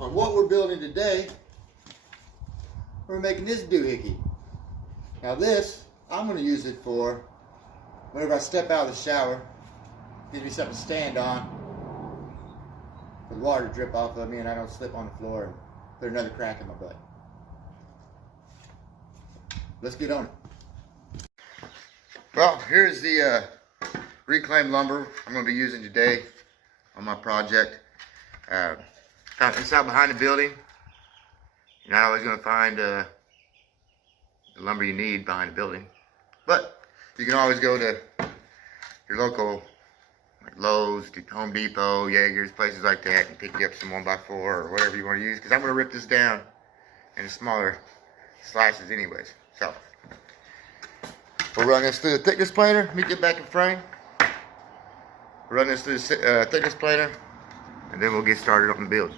on what we're building today, we're making this doohickey. Now this, I'm going to use it for whenever I step out of the shower, gives me something to stand on for the water to drip off of me and I don't slip on the floor and put another crack in my butt. Let's get on it. Well, here's the reclaimed lumber I'm going to be using today on my project. Found this out behind the building. You're not always going to find the lumber you need behind the building, but you can always go to your local like Lowe's, Home Depot, Jaegers, places like that, and pick you up some 1x4 or whatever you want to use, because I'm going to rip this down into smaller slices anyways. So we'll run this through the thickness planer. Let me get back in frame. We'll run this through the thickness planer, and then we'll get started on the build.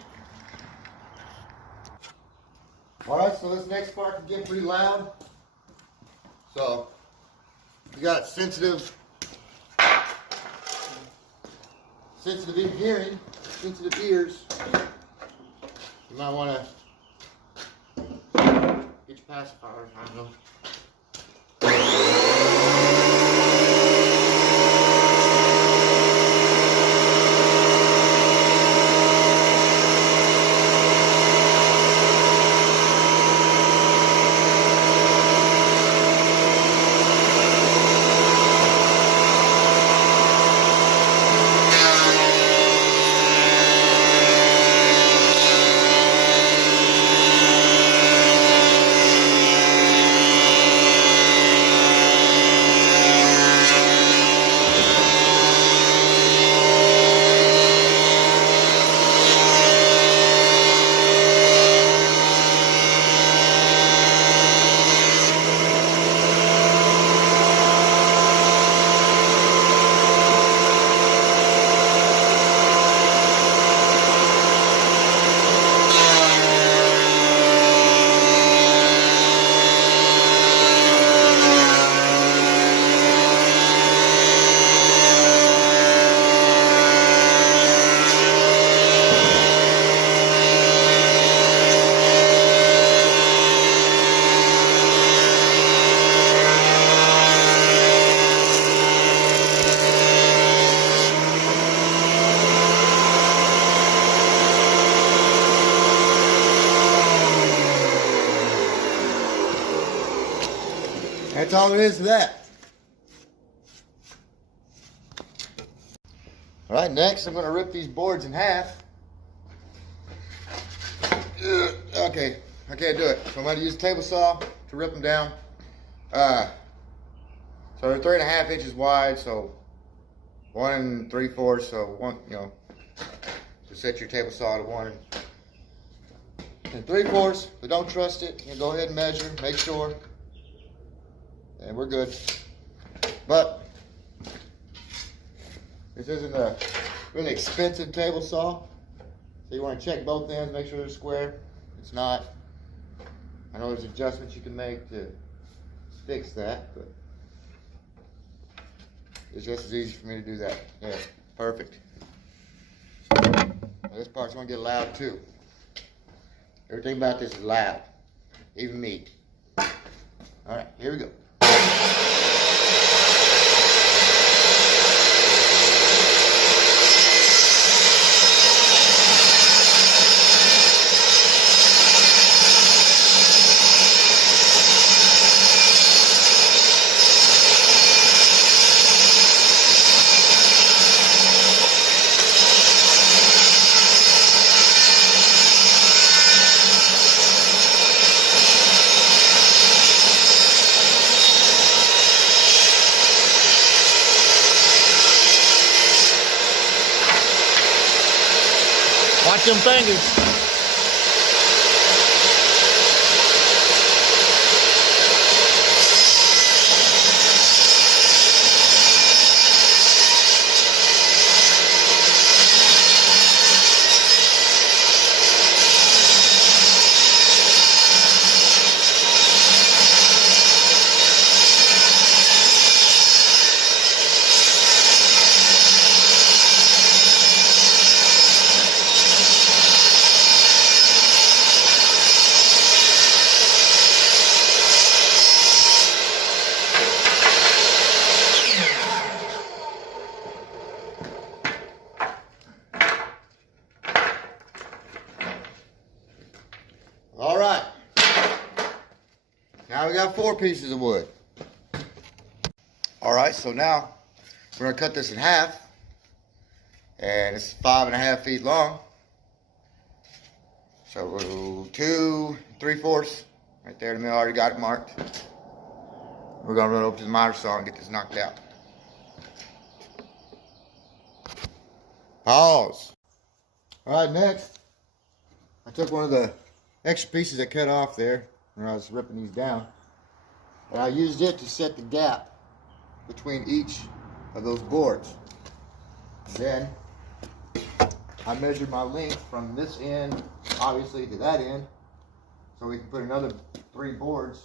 Alright, so this next part can get pretty loud. So, you got sensitive hearing, sensitive ears. You might want to get your pacifier, I don't know. That's all there is to that. Alright, next I'm going to rip these boards in half. Okay, I can't do it. So I'm going to use a table saw to rip them down. So they're 3.5 inches wide, so 1 3/4, so one, to set your table saw to 1 3/4. But don't trust it. You go ahead and measure, make sure. And we're good. But this isn't a really expensive table saw, so you want to check both ends, make sure they're square. It's not. I know there's adjustments you can make to fix that, but it's just as easy for me to do that. Yeah, perfect. Now this part's going to get loud too. Everything about this is loud, even me. All right, here we go. Watch them fingers. 4 pieces of wood. Alright, so now we're going to cut this in half. And it's 5.5 feet long. So 2 3/4 right there in the middle. I already got it marked. We're going to run over to the miter saw and get this knocked out. Pause. Alright, next, I took one of the extra pieces I cut off there when I was ripping these down, and I used it to set the gap between each of those boards. Then I measured my length from this end, obviously, to that end, so we can put another 3 boards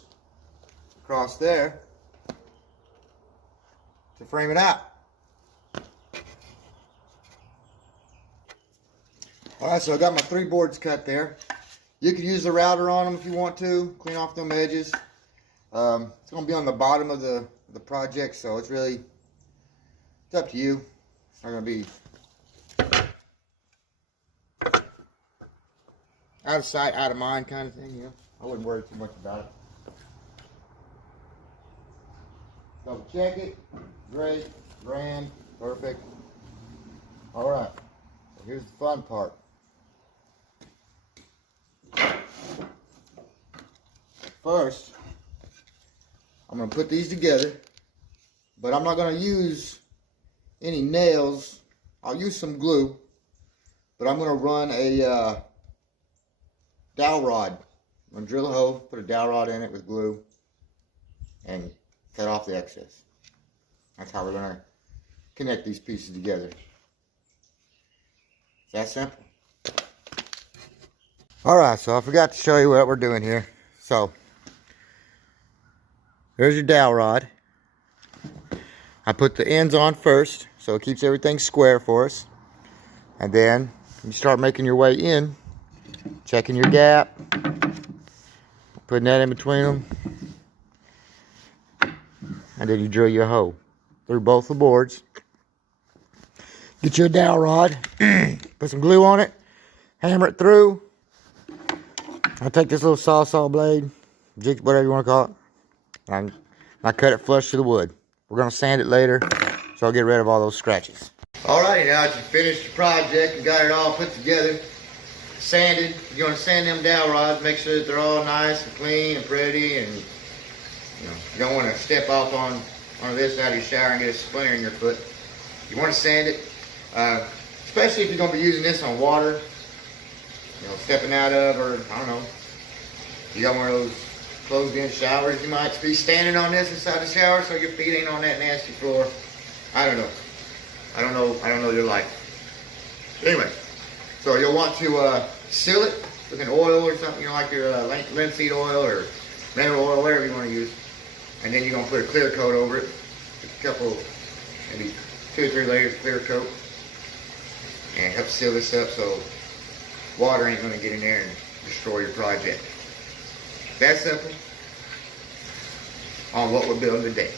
across there to frame it out. Alright, so I got my 3 boards cut there. You can use the router on them if you want to, clean off them edges. It's going to be on the bottom of the project, so it's up to you. It's not going to be out of sight, out of mind kind of thing, you know. I wouldn't worry too much about it. Double check it. Great. Grand. Perfect. Alright. So here's the fun part. First, I'm going to put these together, but I'm not going to use any nails. I'll use some glue, but I'm going to run a dowel rod. I'm going to drill a hole, put a dowel rod in it with glue, and cut off the excess. That's how we're going to connect these pieces together. It's that simple. Alright, so I forgot to show you what we're doing here. So, there's your dowel rod. I put the ends on first, so it keeps everything square for us. And then you start making your way in, checking your gap, putting that in between them, and then you drill your hole through both the boards. Get your dowel rod, put some glue on it, hammer it through. I take this little saw blade, jig, whatever you want to call it, and I cut it flush to the wood. We're going to sand it later, so I'll get rid of all those scratches. Alrighty, now that you finished your project and got it all put together, sanded, you're going to sand them dowel rods, make sure that they're all nice and clean and pretty, and you don't want to step off on this out of your shower and get a splinter in your foot. You want to sand it, especially if you're going to be using this on water, stepping out of, or I don't know, you got one of those closed-in showers, you might be standing on this inside the shower so your feet ain't on that nasty floor. I don't know your life. Anyway, so you'll want to seal it with an oil or something, like your linseed oil or mineral oil, whatever you want to use. And then you're going to put a clear coat over it, a couple, maybe 2 or 3 layers of clear coat, and help seal this up so water ain't going to get in there and destroy your project. That simple on what we're building today.